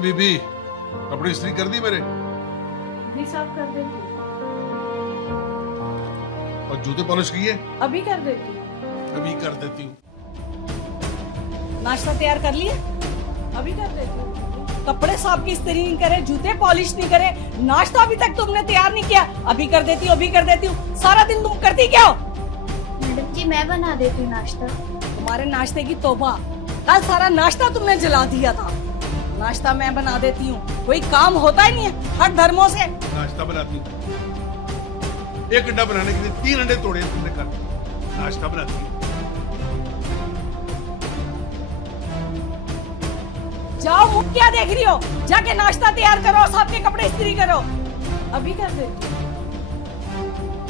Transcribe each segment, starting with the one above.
बीबी कपड़े इस्त्री कर दी मेरे? भी साफ कर देती हूँ। और जूते पॉलिश किए? अभी कर देती हूँ। अभी कर देती हूँ। नाश्ता तैयार कर लिया? अभी कर देती हूँ। कपड़े साफ की इस्त्री नहीं करे, जूते पॉलिश नहीं करे, नाश्ता अभी तक तुमने तैयार नहीं किया। अभी कर देती हूँ, अभी कर देती हूँ। सारा दिन तुम करती क्या हो? मैडम जी मैं बना देती हूँ नाश्ता। तुम्हारे नाश्ते की तौबा, कल सारा नाश्ता तुमने जला दिया था। नाश्ता मैं बना देती हूँ, कोई काम होता ही नहीं है हर धर्मों से। नाश्ता बनाती हूँ, एक अंडा बनाने के लिए 3 अंडे तोड़े तुमने कर। नाश्ता बनाती हूँ। जाओ मुझ क्या देख रही हो? जाके नाश्ता तैयार करो और सबके कपड़े इस्त्री करो। अभी कर देती हूँ।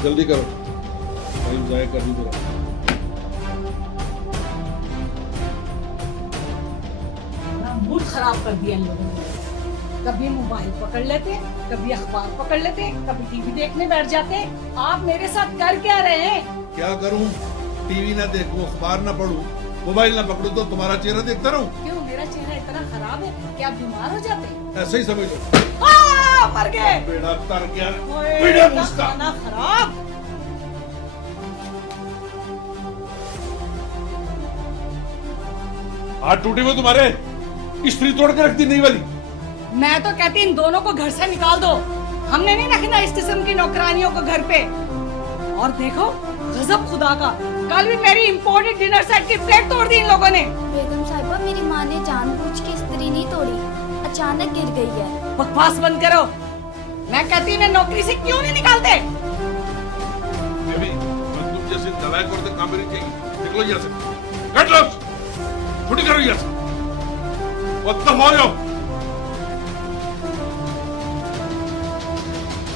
जल्दी करो, टाइम जाया कर दी पूरा। मूड खराब कर दिया इन लोगों ने। कभी मोबाइल पकड़ लेते, कभी अखबार पकड़ लेते, कभी टीवी देखने बैठ जाते। आप मेरे साथ कर क्या रहे हैं? क्या करूं? टीवी ना देखूं, अखबार ना पढूं, मोबाइल ना पकड़ूं तो तुम्हारा चेहरा देखता रहूं? क्यों मेरा चेहरा इतना खराब है? क्या आप बीमार हो जाते? ऐसे ही समझ लो। मर गए। बेड़ा तर गया, ओए, बेड़ा मुस्का। खाना खराब। हाथ टूटे हुए तुम्हारे, इस्त्री तोड़ के रख दी नई वाली। मैं तो कहती इन दोनों को घर से निकाल दो। हमने नहीं रखना इस किस्म की नौकरानियों को घर पे। और देखो गजब खुदा का, कल भी मेरी इम्पोर्टेड डिनर सेट की प्लेट तोड़ दी इन लोगों ने। बेगम साहिबा मेरी माँ ने जानबूझ के इस्त्री नहीं तोड़ी, अचानक गिर गई है। बकवास बंद करो। मैं कहती हूँ नौकरी से क्यों नहीं निकालते? बेबी, तुम जैसे नलायक औरतें काम में नहीं चाहिए। निकलो यहाँ से, कट लो, छुट्टी करो यहाँ से। और तब हो जाओ।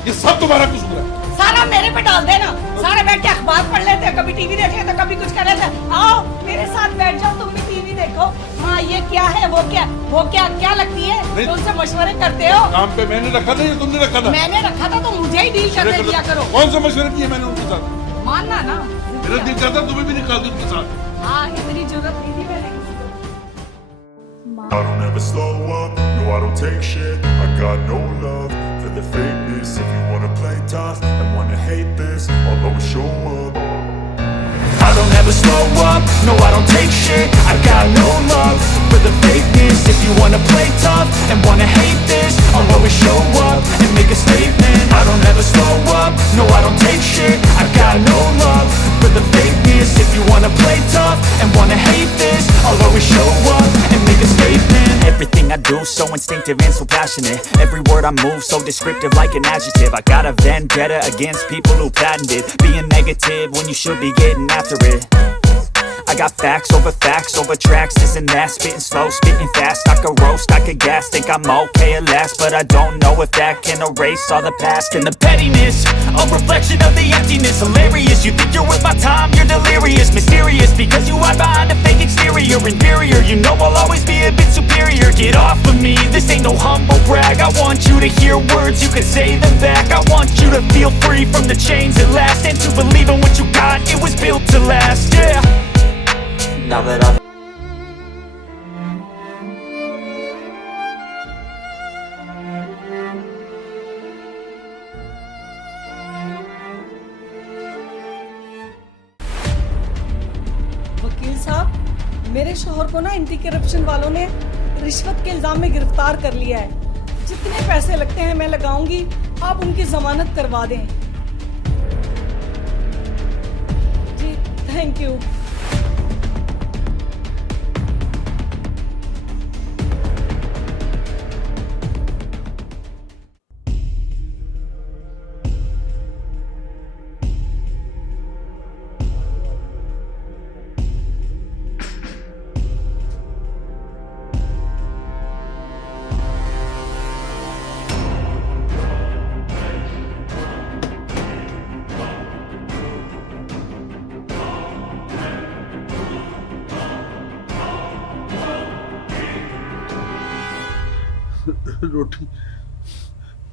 ये सब तुम्हारा कसूर है। सारा मेरे पे डाल देना। सारे बैठ के अखबार पढ़ लेते हैं, कभी टीवी देख लेते, कभी कुछ कर लेते। आओ मेरे साथ बैठ जाओ, तुम भी टीवी देखो। हाँ ये क्या है, वो क्या लगती है? तो उनसे मशवरे करते हो। काम पे मैंने रखा था या तुमने रखा था? मैंने रखा था तो मुझे ही डील करने दिया करो। कौन सा मशवरा किया मैंने उनके साथ? मानना ना, मेरा दिल करता तुम्हें भी निकाल दूं उनके साथ। हाँ इतनी जरूरत नहीं थी मैंने किसी को। माँ I don't ever slow up, no I don't take shit. I got no love for the fakeness. If you wanna play tough and wanna hate this, I'll always show up. I don't ever slow up, no I don't take shit. I got no love for the fakeness. If you wanna play tough and wanna hate this, I'll always show up and make a statement. I don't ever slow up, no I don't take shit. I got no love for the fakeness. If you wanna play tough and wanna hate this, I'll always show up and make a statement. Everything I do so instinctive and so passionate. Every word I move so descriptive like an adjective. I got a vendetta against people who patented being negative when you should be getting after it. I got facts over tracks, this and that. Spitting slow, spitting fast. I could roast, I could gas. Think I'm okay at last, but I don't know if that can erase all the past. And the pettiness, a reflection of the emptiness. Hilarious, you think you're worth my time, you're delirious. Mysterious, because you hide behind a fake exterior. Inferior, you know I'll always be a bit superior. Get off of me, this ain't no humble brag. I want you to hear words, you can say them back. I want you to feel free from the chains at last, and to believe in what you got, it was built to last, yeah. Now that I've वकील साहब, मेरे शोहर को ना anti corruption वालों ने रिश्वत के इल्जाम में गिरफ्तार कर लिया है। जितने पैसे लगते हैं मैं लगाऊंगी, आप उनकी जमानत करवा दें। जी थैंक यू।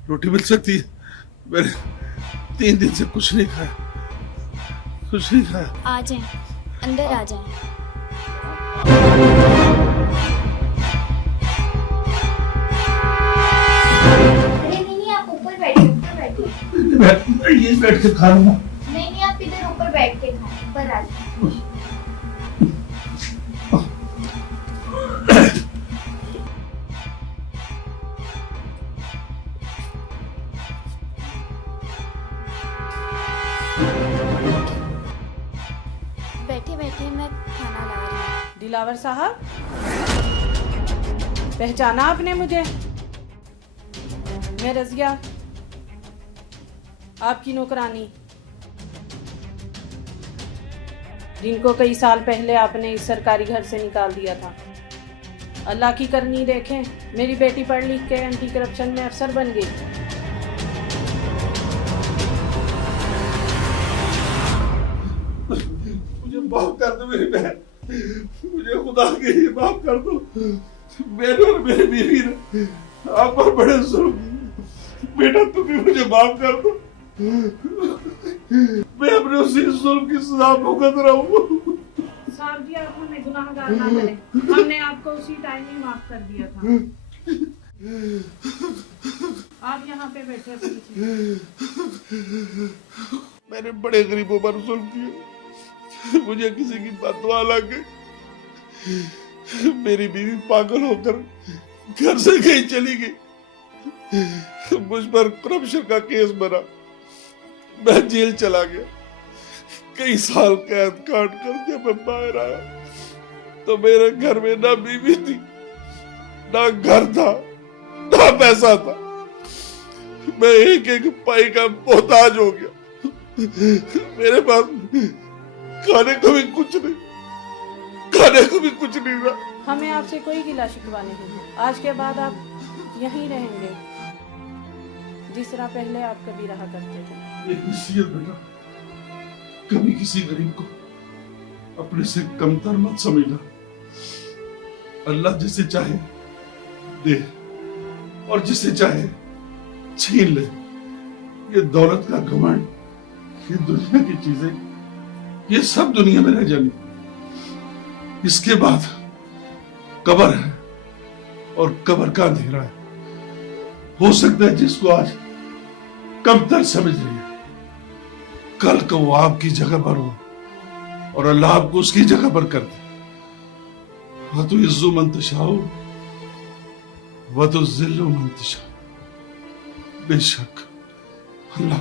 रोटी मिल सकती है? मैंने 3 दिन से कुछ नहीं खाया। आ जाएं, अंदर आ जाएं। बैठ के खा लूंगा। नहीं नहीं, आप इधर ऊपर बैठ के खाएं, ऊपर आ जाओ। बैठे बैठे मैं खाना ला रही हूँ। दिलावर साहब, पहचाना आपने मुझे? मैं रजिया, आपकी नौकरानी, जिनको कई साल पहले आपने इस सरकारी घर से निकाल दिया था। अल्लाह की करनी देखें, मेरी बेटी पढ़ लिख के एंटी करप्शन में अफसर बन गई। मुझे माफ कर दो मेरी बहन, मुझे खुदा के लिए माफ कर दो। मैंने और मेरी बीवी ने आप पर बड़े जुल्म किए। बेटा तुम भी मुझे माफ कर दो, मैं अपने उसी जुल्म की सजा भुगत रहा हूँ। साहब जी, आप हमें गुनाहगार ना करें, हमने आपको उसी टाइम ही माफ कर दिया था। आप यहाँ पे बैठे प्लीज। मैंने बड़े गरीबों पर जुल्म किया, मुझे किसी की बददुआ लग गई। मेरी बीवी पागल होकर घर से कहीं चली गई, मुझ पर करप्शन का केस बना, मैं जेल चला गया। कई साल कैद काट कर जब मैं बाहर आया तो मेरे घर में ना बीवी थी, ना घर था, ना पैसा था। मैं एक एक पाई का मोहताज हो गया। मेरे पास खाने को भी कुछ नहीं, खाने को भी कुछ नहीं रहा। हमें आपसे कोई गिला शिकवा नहीं है। आज के बाद आप यहीं रहेंगे जिस तरह पहले आप कभी रहा करते थे। एक नसीहत बेटा, कभी किसी गरीब को अपने से कमतर मत समझना। अल्लाह जिसे चाहे दे और जिसे चाहे छीन ले। ये दौलत का घमंड, ये दुनिया की चीजें, ये सब दुनिया में रह जानी। इसके बाद कब्र है और कब्र का अंधेरा है। हो सकता है जिसको आज कमतर समझ रही है, कल को वो आपकी जगह पर हो और अल्लाह आपको उसकी जगह पर कर दे। वह तो इज्जु मन तशाओ वह तो जिल्लु मन तशाओ। बेशक अल्लाह